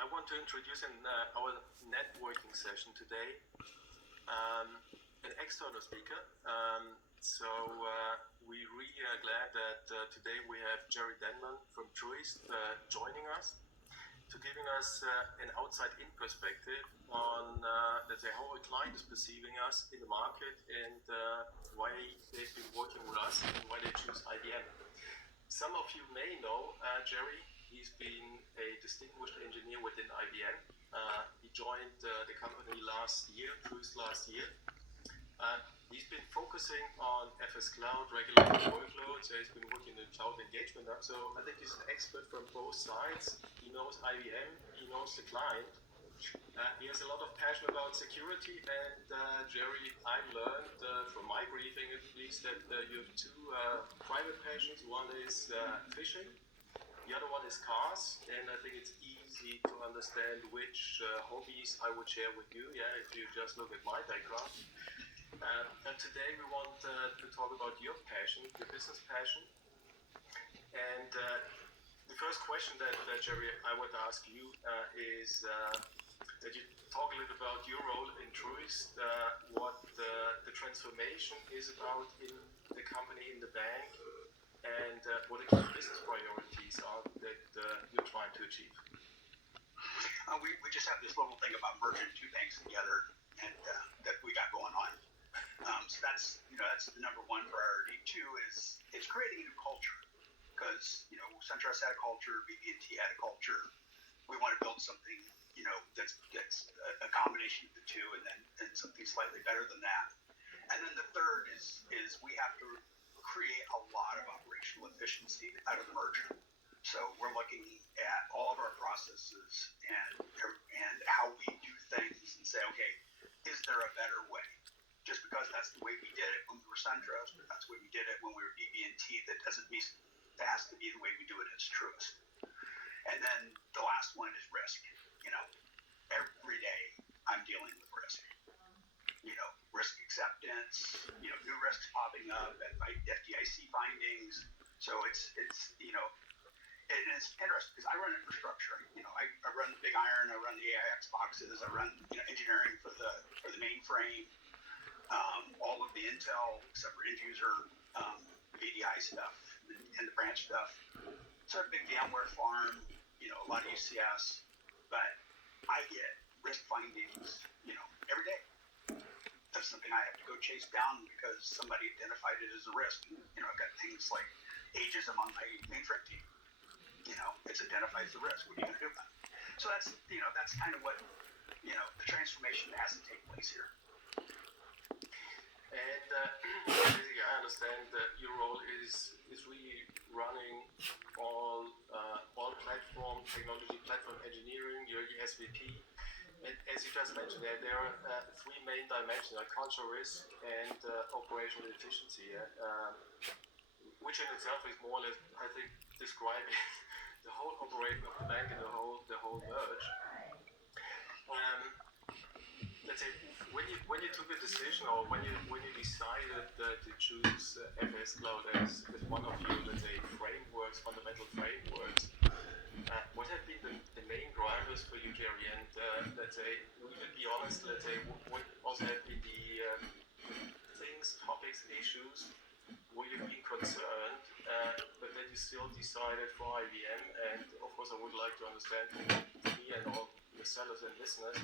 I want to introduce in our networking session today an external speaker. We really are glad that today we have Jerry Denman from Truist joining us to giving us an outside-in perspective on, let's say, how a client is perceiving us in the market and why they've been working with us and why they choose IBM. Some of you may know Jerry. He's been a distinguished engineer within IBM. He joined the company last year, Truist last year. He's been focusing on FS Cloud, regulated workloads. He's been working in cloud engagement. So I think he's an expert from both sides. He knows IBM, he knows the client. He has a lot of passion about security. And Jerry, I learned from my briefing at least that you have two private passions. One is fishing. The other one is cars, and I think it's easy to understand which hobbies I would share with you, if you just look at my background. And today we want to talk about your passion, your business passion. And the first question that Jerry, I would ask you is that you talk a little about your role in Truist, what the transformation is about in the company, in the bank, and what the key business priorities are that you're trying to achieve. We just have this little thing about merging two banks together, and that we got going on. So that's the number one priority. Two is creating a new culture, because SunTrust had a culture, BB&T had a culture. We want to build something that's a combination of the two, and then something slightly better than that. And then the third is we have to create a lot of operational efficiency out of the merger. So we're looking at all of our processes and how we do things and say, okay, is there a better way? Just because that's the way we did it when we were SunTrust, or that's the way we did it when we were BB&T, that doesn't mean it has to be the way we do it as Truist. And then the last one is risk. Every day I'm dealing with risk. Risk acceptance, new risks popping up at FDIC findings. So it's and it's interesting because I run infrastructure. I run the big iron, I run the AIX boxes, I run engineering for the mainframe, all of the Intel except for end user VDI stuff and the branch stuff. So a big VMware farm, a lot of UCS, but I get risk findings, every day. That's something I have to go chase down because somebody identified it as a risk. I've got things like ages among my mainframe team. It's identified as a risk. What are you going to do about it? So that's kind of what, the transformation that has to take place here. And basically, I understand that your role is really running all platform technology, platform engineering. You're the SVP. And as you just mentioned, there are three main dimensions: culture, risk, and operational efficiency, which in itself is more or less, I think, describing the whole operation of the bank and the whole merge. Let's say when you took a decision, or when you decided to choose FS Cloud as one of your, let's say, frameworks, fundamental frameworks, what have been the main drivers for you, Jerry? And let's say, we will be honest, let's say, what also have been the things, topics, issues where you've been concerned, but then you still decided for IBM. And of course, I would like to understand from me and all the sellers and listeners,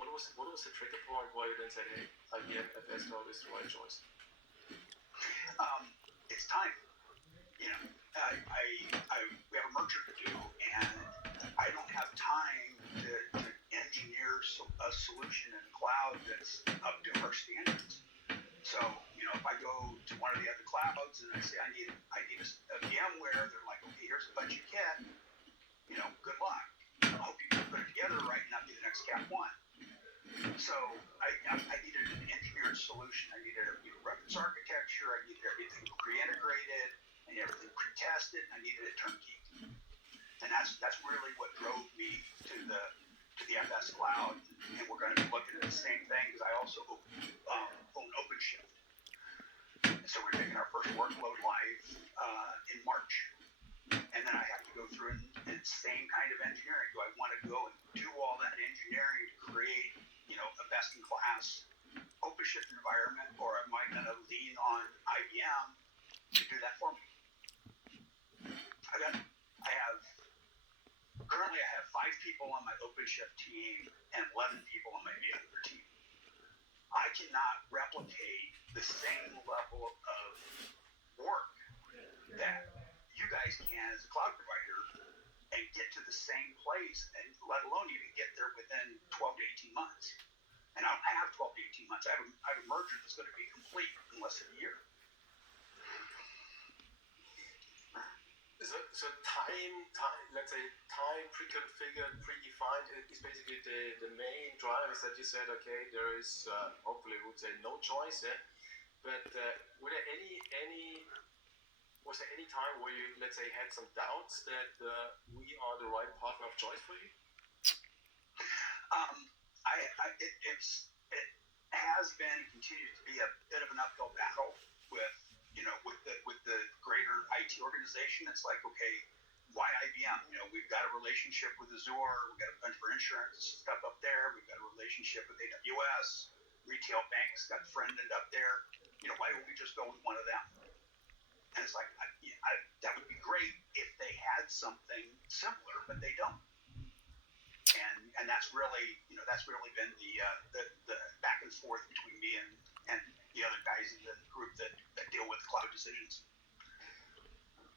what was the trigger point why you then said, hey, IBM FS Cloud is the right choice? It's time. We have a merger to do, and I don't have time to engineer a solution in the cloud that's up to our standards. So, if I go to one of the other clouds and I say I need a VMware, they're like, okay, here's a bunch of kit. Good luck. I hope you can put it together right and not be the next Cap One. So I needed an engineered solution. I needed a reference architecture. I needed everything pre-integrated. I needed everything pre-tested. I needed it turnkey. And that's really what drove me to the FS Cloud. And we're going to be looking at the same thing because I also own OpenShift. And so we're taking our first workload live in March. And then I have to go through and same kind of engineering. Do I want to go and do all that engineering to create, a best-in-class OpenShift environment, or am I going to lean on IBM to do that for me? Currently I have 5 people on my OpenShift team and 11 people on my VMware team. I cannot replicate the same level of work that you guys can as a cloud provider and get to the same place, and let alone even get there within 12 to 18 months. And I don't have 12 to 18 months. I have a merger that's going to be complete in less than a year. So time, let's say time pre-configured, predefined is basically the main drivers that you said, okay, there is hopefully I would say no choice, yeah? But was there any time where you, let's say, had some doubts that we are the right partner of choice for you? It has been and continues to be a bit of an uphill battle with the greater IT organization. It's like, okay, why IBM? We've got a relationship with Azure, we've got a bunch for insurance stuff up there, we've got a relationship with AWS, retail banks got friended up there. Why don't we just go with one of them? And it's like, that would be great if they had something similar, but they don't. And that's really been the back and forth between me and the other guys in the group that deal with cloud decisions.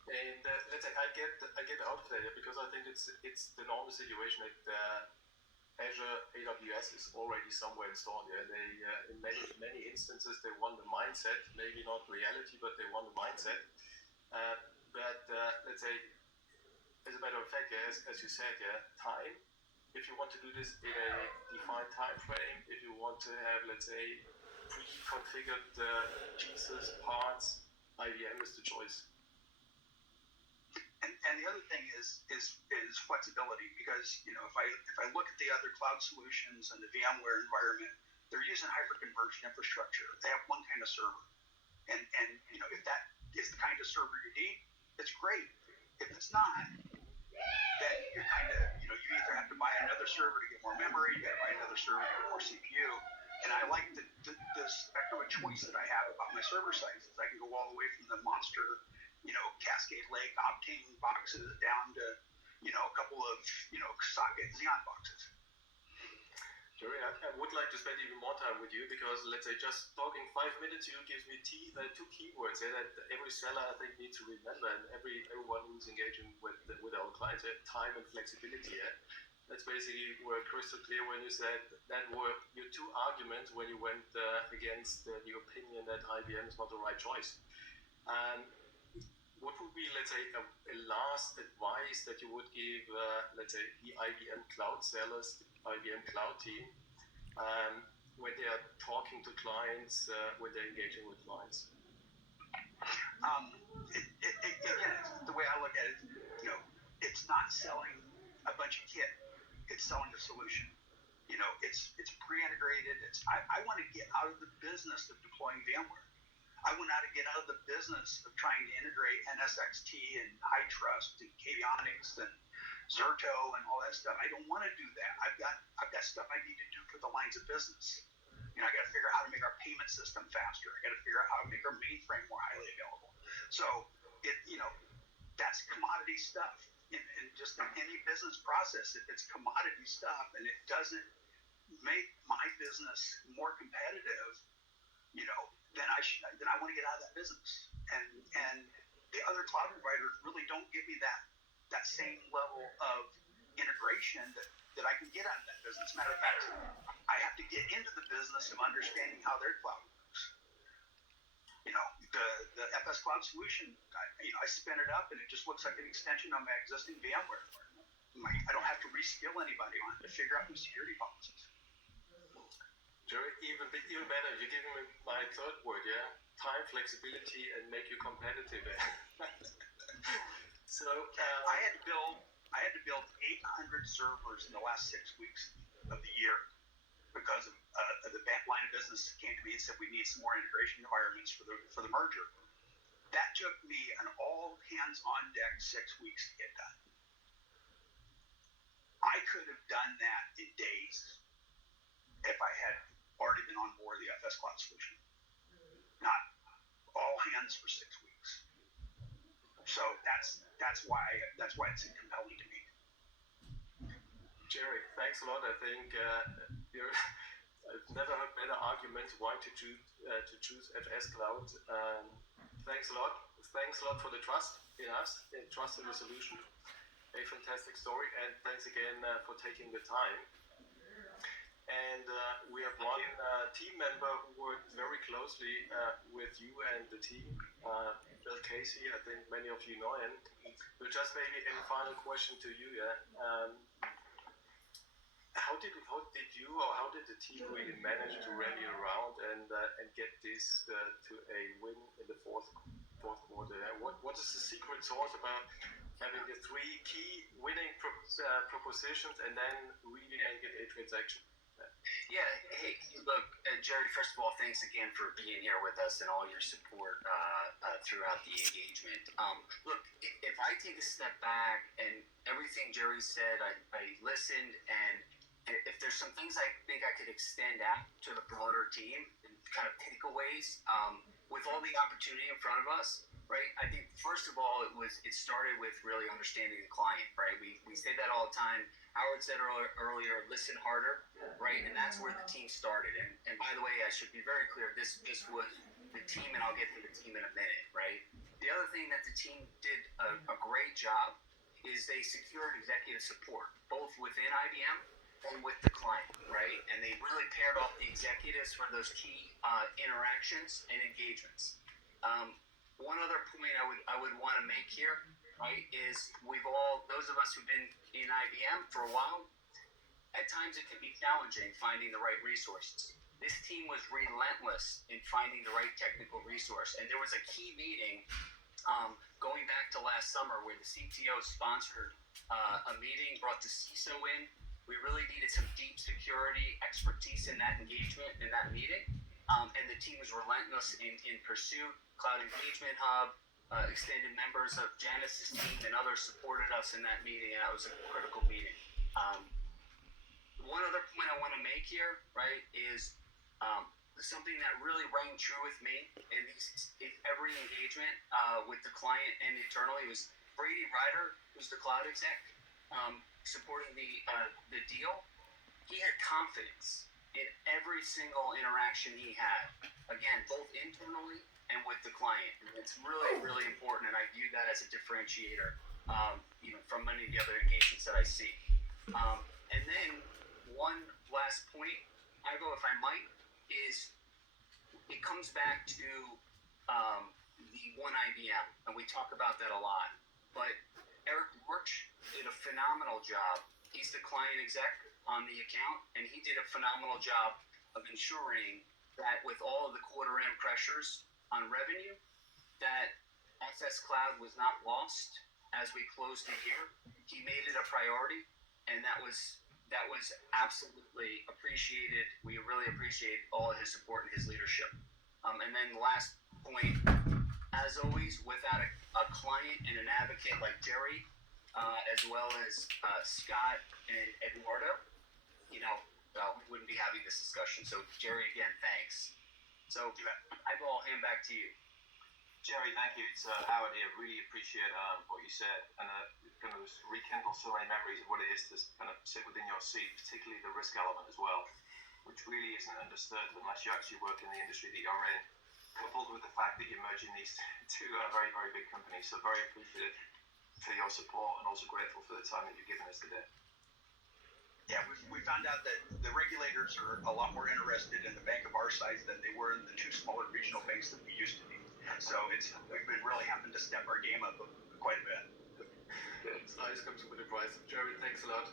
And let's say I get out of there because I think it's the normal situation that Azure AWS is already somewhere installed. Yeah, they in many instances they want the mindset, maybe not reality, but they want the mindset. But let's say, as a matter of fact, yeah, as you said, yeah, time. If you want to do this in a defined time frame, if you want to have, let's say, pre-configured pieces, parts, IBM is the choice. And the other thing is flexibility, because if I look at the other cloud solutions and the VMware environment, they're using hyperconverged infrastructure. They have one kind of server, and if that is the kind of server you need, it's great. If it's not, then you're kind of you either have to buy another server to get more memory, you got to buy another server to get more CPU. And I like the spectrum of choice that I have about my server sizes. I can go all the way from the monster, Cascade Lake Optane boxes down to, a couple of, socket Xeon boxes. Jerry, I would like to spend even more time with you because, let's say, just talking 5 minutes, you gives me 2 keywords that every seller, I think, needs to remember, and everyone who's engaging with our clients, time and flexibility. That's basically where crystal clear when you said that were your 2 arguments when you went against the opinion that IBM is not the right choice. What would be, let's say, a last advice that you would give, let's say, the IBM cloud sellers, the IBM cloud team, when they are talking to clients, when they're engaging with clients? Again, the way I look at it, it's not selling a bunch of kit. It's selling a solution. It's pre-integrated. I want to get out of the business of deploying VMware. I want to get out of the business of trying to integrate NSXT and HITRUST and Cavionics and Zerto and all that stuff. I don't want to do that. I've got stuff I need to do for the lines of business. I got to figure out how to make our payment system faster. I got to figure out how to make our mainframe more highly available. So that's commodity stuff. And just in any business process, if it's commodity stuff and it doesn't make my business more competitive, then I want to get out of that business. And the other cloud providers really don't give me that same level of integration that I can get out of that business. Matter of fact, I have to get into the business of understanding how their cloud works. The FS Cloud solution, I spin it up and it just looks like an extension of my existing VMware environment. I don't have to reskill anybody on it to figure out the security policies. Jerry, even better, you're giving me my 3rd word, yeah? Time, flexibility, and make you competitive. So I had to build 800 servers in the last 6 weeks of the year because of the line of business that came to me and said we need some more integration environments for the merger. That took me an all hands on deck 6 weeks to get done. could have done that in days if I had already been on board the FS Cloud solution. Not all hands for 6 weeks. So that's why it's compelling to me. Jerry, thanks a lot. I think I've never heard better arguments why to choose FS Cloud. Thanks a lot. Thanks a lot for the trust in us, and trust in the solution. A fantastic story, and thanks again for taking the time. And we have one team member who worked very closely with you and the team, Bill Casey. I think many of you know him. So just maybe a final question to you. How did you or how did the team really manage to rally around and get this to a win in the fourth quarter? What is the secret sauce about having the three key winning propositions and then really make it a transaction? Yeah, hey, look, Jerry, first of all, thanks again for being here with us and all your support throughout the engagement. Look, if I take a step back and everything Jerry said, I listened, and if there's some things I think I could extend out to the broader team and kind of takeaways with all the opportunity in front of us, right? I think first of all, it started with really understanding the client, right? We say that all the time. Howard said earlier, listen harder, right? And that's where the team started. And by the way, I should be very clear, this was the team, and I'll get to the team in a minute, right? The other thing that the team did a great job is they secured executive support, both within IBM and with the client, right? And they really paired off the executives for those key interactions and engagements. One other point I would want to make here, right, is those of us who've been in IBM for a while, at times it can be challenging finding the right resources. This team was relentless in finding the right technical resource. And there was a key meeting going back to last summer where the CTO sponsored a meeting, brought the CISO in. We really needed some deep security expertise in that engagement, in that meeting. And the team was relentless in pursuit. Cloud Engagement Hub, extended members of Janice's team and others supported us in that meeting, and that was a critical meeting. One other point I want to make here, right, is something that really rang true with me in every engagement with the client and internally was Brady Ryder, who's the cloud exec, supporting the deal. He had confidence in every single interaction he had, again, both internally and with the client. And it's really, really important, and I view that as a differentiator from many of the other engagements that I see. And then one last point, Ivo, if I might, is it comes back to the One IBM, and we talk about that a lot. But Eric Lorch did a phenomenal job. He's the client exec on the account, and he did a phenomenal job of ensuring that with all of the quarter-end pressures on revenue, that FS Cloud was not lost as we closed the year. He made it a priority, and that was absolutely appreciated. We really appreciate all of his support and his leadership. And then the last point, as always, without a client and an advocate like Jerry, as well as Scott and Eduardo, we wouldn't be having this discussion. So Jerry, again, thanks. So I'll hand back to you. Jerry, thank you. It's Howard here. Really appreciate what you said, and it kind of rekindle so many memories of what it is to kind of sit within your seat, particularly the risk element as well, which really isn't understood unless you actually work in the industry that you're in, coupled with the fact that you're merging these two very, very big companies. So very appreciative for your support, and also grateful for the time that you've given us today. Yeah, we found out that the regulators are a lot more interested in the bank of our size than they were in the two smaller regional banks that we used to be. So we've been really having to step our game up quite a bit. Size comes with a price. Jerry, thanks a lot.